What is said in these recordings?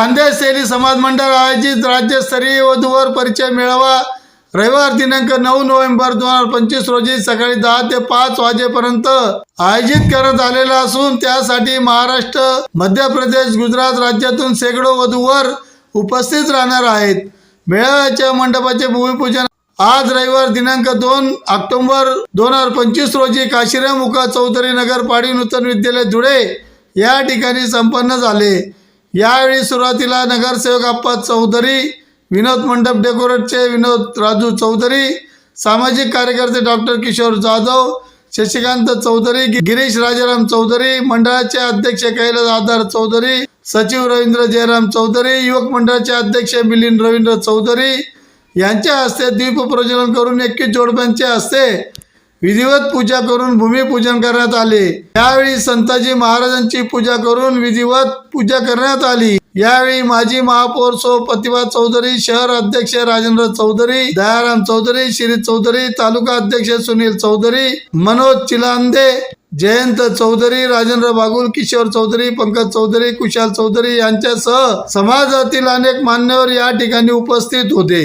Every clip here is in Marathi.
समाज मंडळ आयोजित राज्यस्तरीय वधूवर परिचय मेळावा रविवार दिनांक नऊ नोव्हेंबर दोन हजार पंचवीस रोजी सकाळी दहा ते पाच वाजेपर्यंत आयोजित करण्यात आलेला असून त्यासाठी महाराष्ट्र मध्य प्रदेश गुजरात राज्यातून शेकडो वधूवर उपस्थित राहणार आहेत. मेळाव्याच्या मंडपाचे भूमिपूजन आज रविवार दिनांक दोन ऑक्टोबर दोन हजार पंचवीस रोजी काशीराम मुका चौधरी नगर पाडी नूतन विद्यालय धुळे या ठिकाणी संपन्न झाले. यावेळी सुरुवातीला नगरसेवक अप्पा चौधरी विनोद मंडप डेकोरेटचे विनोद राजू चौधरी सामाजिक कार्यकर्ते डॉक्टर किशोर जाधव शशिकांत चौधरी गिरीश राजाराम चौधरी मंडळाचे अध्यक्ष कैलास आधार चौधरी सचिव रवींद्र जयराम चौधरी युवक मंडळाचे अध्यक्ष मिलिंद रवींद्र चौधरी यांच्या हस्ते द्वीप प्रज्वलन करून एकवीस जोडप्यांच्या हस्ते विधिवत पूजा करून भूमिपूजन करण्यात आले. यावेळी संताजी महाराजांची पूजा करून विधिवत पूजा करण्यात आली. यावेळी माजी महापौर सो प्रतिभा चौधरी शहर अध्यक्ष राजेंद्र चौधरी दयाराम चौधरी श्री चौधरी तालुका अध्यक्ष सुनील चौधरी मनोज चिलांदे जयंत चौधरी राजेंद्र बागुल किशोर चौधरी पंकज चौधरी कुशाल चौधरी यांच्यासह समाजातील अनेक मान्यवर या ठिकाणी उपस्थित होते.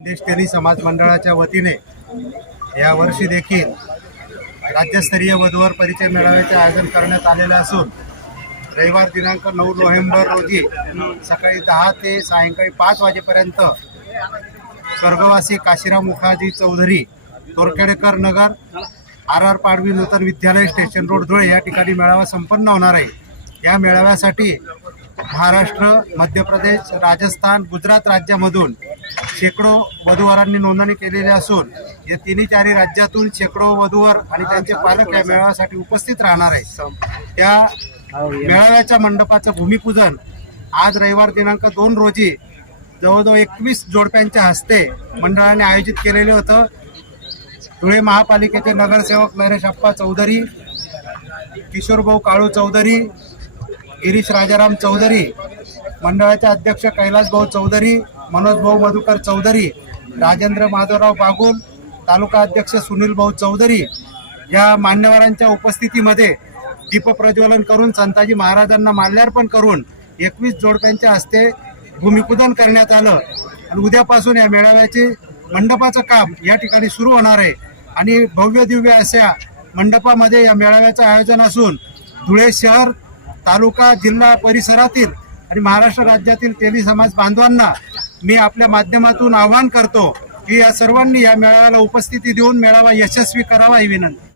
देशटेरी समाज मंडळाच्या वतीने या वर्षी देखील राज्यस्तरीय वधूवर परिचय मेळाव्याचे आयोजन करण्यात आलेले असून रविवार दिनांक नऊ नोव्हेंबर रोजी सकाळी दहा ते सायंकाळी पाच वाजेपर्यंत स्वर्गवासी Kashiram Mukhaji Chaudhari Torkhedekar Nagar R R Padvi Nutan Vidyalaya station road Dhule या ठिकाणी मेळावा संपन्न होणार आहे. या मेळाव्यासाठी महाराष्ट्र मध्य प्रदेश राजस्थान गुजरात राज्यामधून शेकडो वधूवरांनी नोंदणी केलेली असून या तिन्ही चारी राज्यातून शेकडो वधूवर आणि त्यांचे पालक या मेळाव्यासाठी उपस्थित राहणार आहे त्या मेळाव्याच्या मंडपाचं भूमिपूजन आज रविवार दिनांक दोन रोजी जवळजवळ एकवीस जोडप्यांच्या हस्ते मंडळाने आयोजित केलेले होतं. धुळे महापालिकेचे नगरसेवक नरेश अप्पा चौधरी किशोरभाऊ काळू चौधरी गिरीश राजाराम चौधरी मंडळाचे अध्यक्ष कैलासभाऊ चौधरी मनोज भाऊ मधुकर चौधरी राजेंद्र माधवराव बागुल तालुका अध्यक्ष सुनील भाऊ चौधरी या मान्यवरांच्या उपस्थितीमध्ये दीपप्रज्वलन करून संताजी महाराजांना माल्यार्पण करून एकवीस जोडप्यांच्या हस्ते भूमिपूजन करण्यात आलं. आणि उद्यापासून या मेळाव्याचे मंडपाचं काम या ठिकाणी सुरू होणार आहे. आणि भव्य दिव्य अशा मंडपामध्ये या मेळाव्याचं आयोजन असून धुळे शहर तालुका जिल्हा परिसरातील आणि महाराष्ट्र राज्यातील तेली समाज बांधवांना मी आपल्या माध्यमातून आवाहन करतो की या सर्वांनी या मेळाव्याला उपस्थिती देऊन मेळावा यशस्वी करावा ही विनंती.